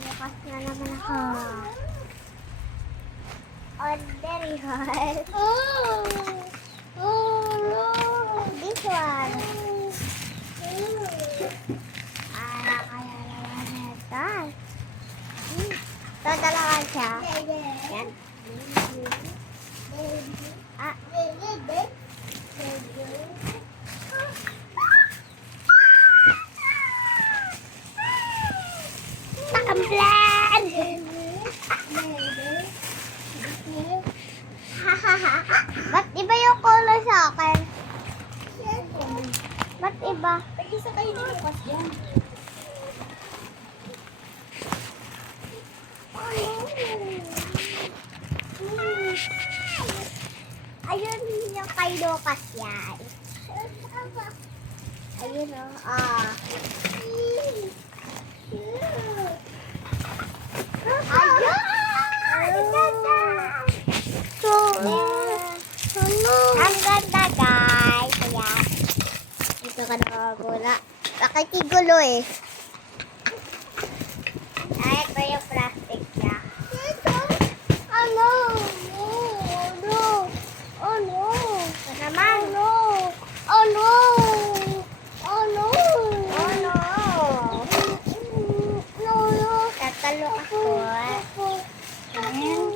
Bukas na naman ako. Order yun. This one. Kaya naman ito. Ito dalawa siya. Yan. Nakamblan! Ba't iba yung color sa akin? Ba't iba? Isa kayo ni Lucas yan. Ayun yung kay Lucas yan. Ayun o. Ayun! Ang ganda! So, ang ganda guys. Ayan. Dito ka nakagula. Nakikigulo eh. Ay, ito yung plastic niya. Ano? Ano? Ano? Ito naman. Ano? Ano? Ano? Ano? Ano? Tatalo ako. Ayan.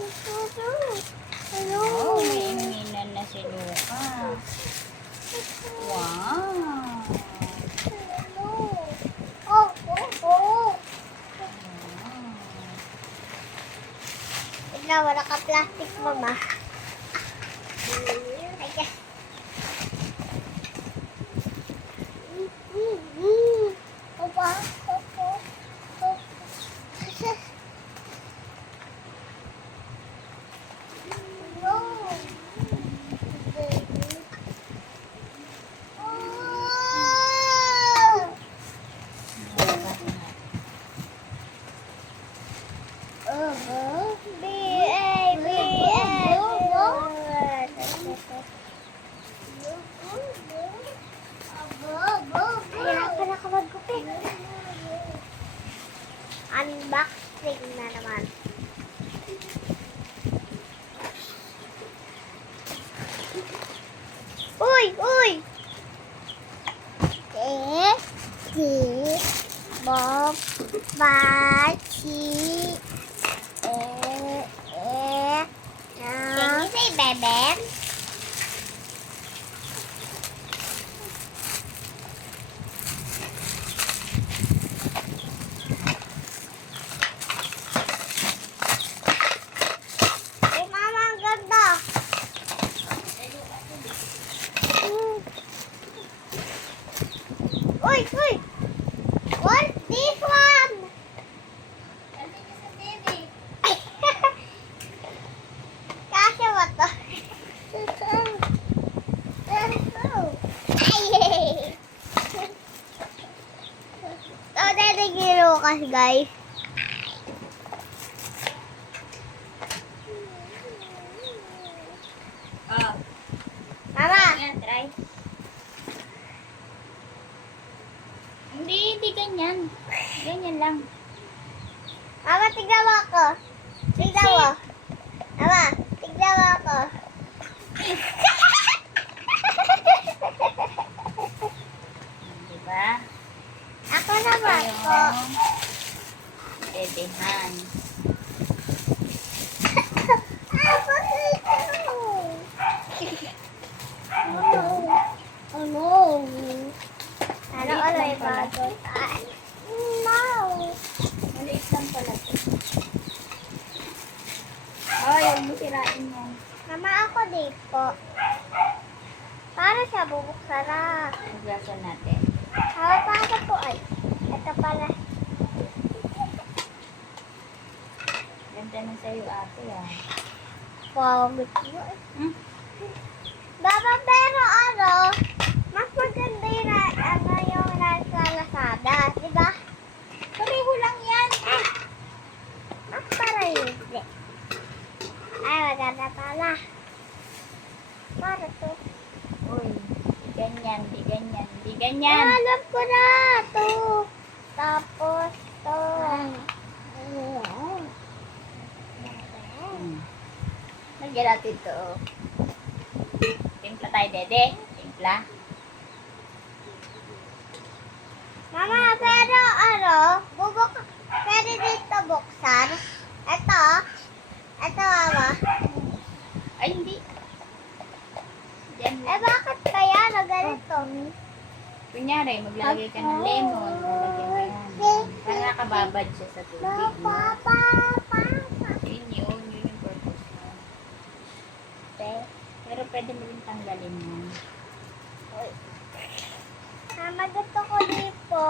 Ano? Oh, may iminan na si Lucas. Wow. Oh, oh, oh. Tignan, wala ka plastic, mama. Ayan. Opa, opo. Hirapan ako magkupit. Unboxing na naman. Uy! Uy! Bob, Bachi, Can you say beben? Eh, mama, ang ganda. Uy! Uy! What's this one? Kasya ba to? Ay! So, dedegiro kasi guys. Ah, Mama! yan, try. Hindi ganyan. Ganyan lang. Mama, tignan mo ako. Tignan mo. Mama, tignan mo ako. Diba? Ako naman po. Bebehan. Ano yung bago? No. Maliit lang pala ito. Oh, yung sirain mo. Mama, ako dito. Para siya bubuksan na. Maglasan natin. Para po ay. Ito pala. Ganda na sa'yo ate ah. Wow, gusto mo eh. Hmm? Baba, pero ano, mas maganda yun na, yung nasa Lazada, di ba? Pareho lang yan. Mas para hindi. Ay, maganda pala. Para to. Uy, di ganyan, di ganyan, di ganyan. Alam ko na, to. Tapos, natin to. Timpla tayo, Dede. Timpla. Mama, pero pwede dito buksan. Ito, mama. Ay, hindi. Diyan. Bakit kaya na ganito? Kunyari, maglalagay ka ng lemon. Lalagyan ka yan. Para nakababad siya sa tubig. No? Yun yung purpose mo. Pero pwede mo rin tanggalin yan. Mama, gusto ko dito.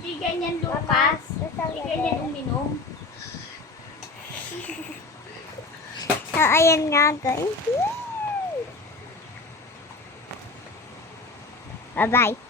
Hindi ganyan, Lucas. Hindi ganyan uminom. So, ayan nga guys. Bye-bye.